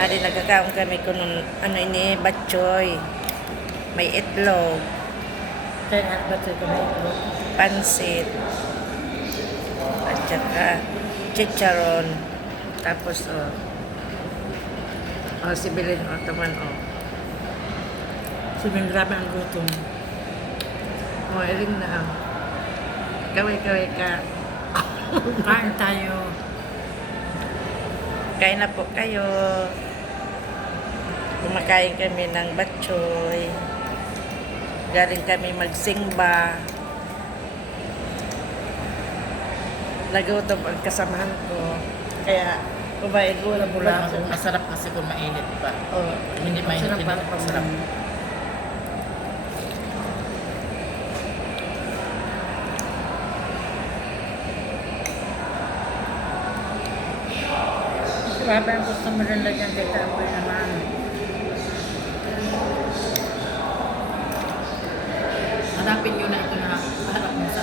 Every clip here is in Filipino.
Ari nagkakaon kami kung ano ini, batchoy. May itlog, Kaya ba ito ko na ito? pansit, at saka chicharon. Tapos, si Bilin, taman, Sabihin grabe ang gutom. iling na, Kaway-kaway ka. Kain tayo. Kain na po kayo. Kumakain kami ng batchoy. Galing kami magsimba. Nagutom ang kasamahan ko. Kaya, kumain ko na Bula, masarap kasi kung mainit pa. Oh, Hindi mainit, hindi masarap. Grabe ang gusto mo rin lagyan kay Tapoy naman. Hanapin nyo na ito na harap mo sa...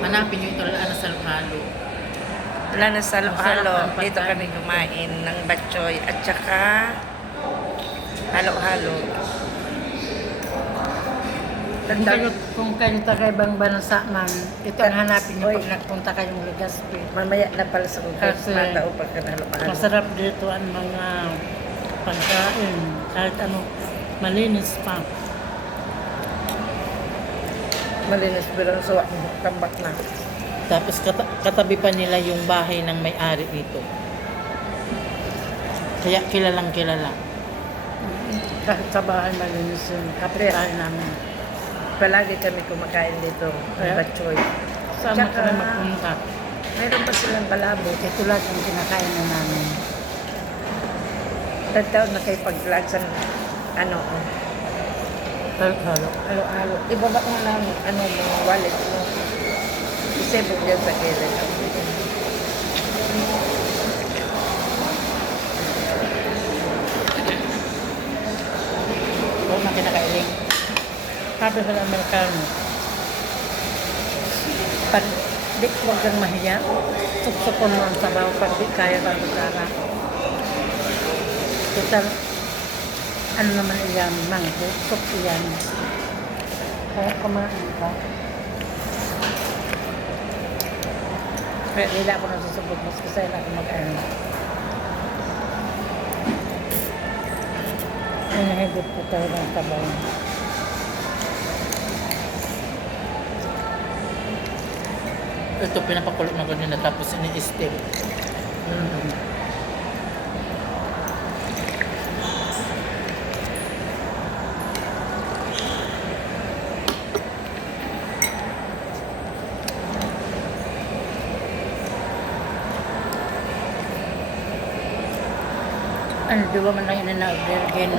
Hanapin nyo ito na sa halo. wala na sa halo-halo. Masarap ang Dito kami pagkain. kumain ng batchoy. At saka, halo-halo. Kung kayo taga ibang bansa man, ito ang hanapin niyo Oy. pag nagpunta kayong Legazpi. Mamaya na pala sa kumpay. Kasi, Matao pag halo-halo. Masarap dito ang mga pagkain. Kahit ano, malinis pa. Malinis pero ang suwak mo. Tambak na. Tapos katabi pa nila yung bahay ng may-ari nito. Kaya kilalang kilala. Kahit sa bahay malinis yun. Kapit-bahay namin. Palagi kami kumakain dito. Ng Kaya? batchoy. Saan Tsaka, kami magpunta? Mayroon pa silang palabok. Ito lahat yung kinakain na namin. Tataon na kayo pag-vlog sa Halo. halo-halo. Ibaba mo lang mo, wallet mo. Isebog dyan sa gilid. Huwag na kinakailing. Sabi sa Amerikano, pag di huwag kang mahiya, suksukon mo ang sabaw pag di kaya ka magsara. Total, ano naman iyan, mangko, sup iyan. Kaya kumain ka. Kaya nila ako nasusubog, mas kasi na ako mag-ano. Ay, nahigit ko talaga ang sabaw. Ito pinapakulo na ganyan na tapos ini-steam. Ano, di ba man lang yun na virgin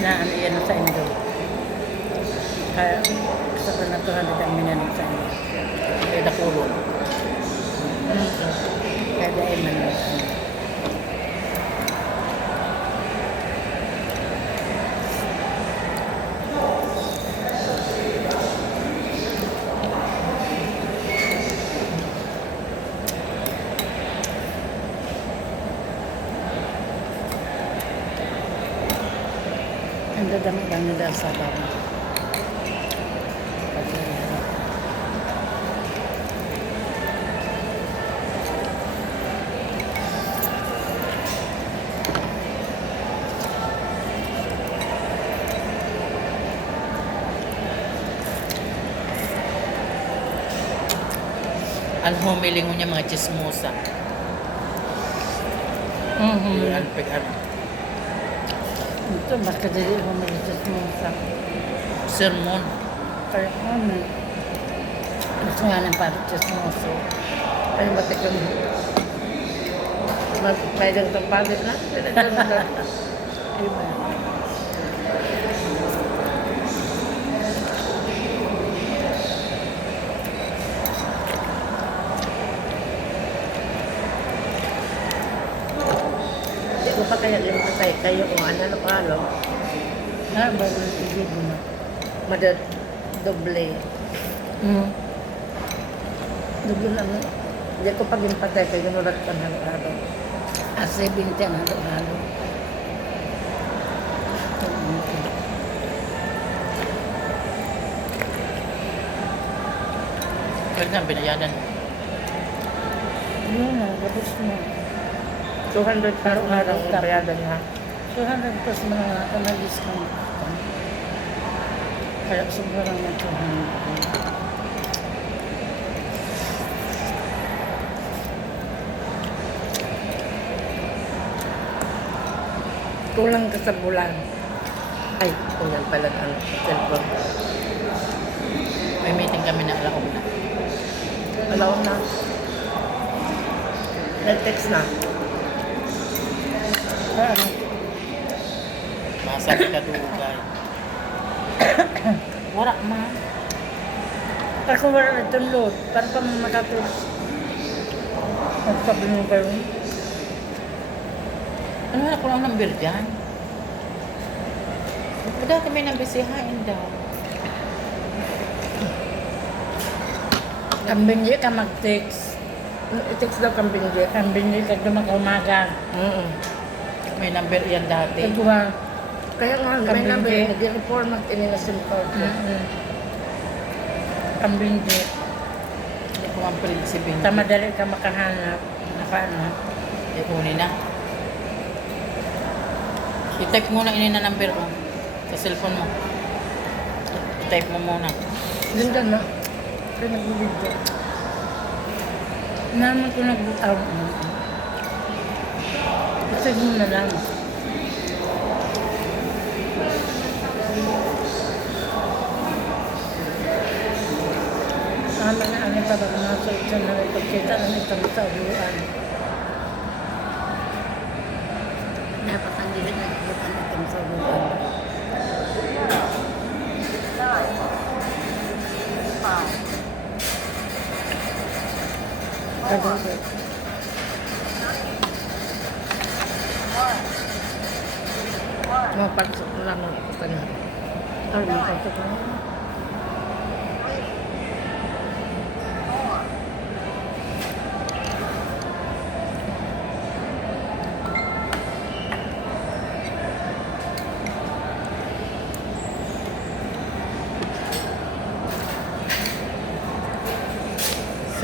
na ano yan sa Indo. Kaya sa ko na 200 ang minanig sa Indo. Kaya nakulo. Kaya dahil man lang. Ang dadami lang nila sa bawang. Ang humiling mo niya mga chismosa. Ang pag-ano. Ito, mas kadali ako malitis mo sa Sermon. kaya ano. Gusto nga ng paritis mo so. Ay, batik yung... May dagdag palit na. Di ba? Hindi ko pa kaya limatay kayo kung ano-halo. Ah, bago siguro na. Madad doble. Dugo lang. Hindi ko pag impatay kayo nulat ka ng araw. As 70 ang halo-halo. Pwede na binayadan. Yun na, tapos mo. 200 per araw ang bayadan ha. 200 plus mo na nga na discount. Kaya sobrang na 200. Kulang ka sa bulan. Ay, kulang pala ang cellphone. May meeting kami na alaong na. Alaw na. Nag-text na. Ano? Masabi ka dugay. Wala ma. Ako wala na itong load. Para pa makapit. Magsabi mo kayo. Ano na ko lang number dyan? Dati may nabisihain daw. Kambingye ka mag-text. I-text daw kang binigay. Kambingye ka dumaka-umaga. May number yan dati. Ikaw Kaya nga, may Kambingge. number. Nag-reformat ini na SIM card ko. Kambingye. Hindi ko ang pwede si Binti. Madali ka makahanap. Nakaano. Ikunin na. I-type muna ini na number ko. Sa cellphone mo. I-type mo muna. Ganda na. Kaya nag-video. Naman ko nagbutaw. Isag mo na lang. Tama na ang itabag na sa ito na ipagkita ng itang sa uluan. Dapat ang dili nagbutan itong sa uluan. Kadagay. Mapagsak na lang ako sa na. Ay, makasok na.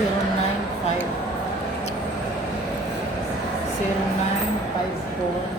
Zero 9 5 0 9 5 4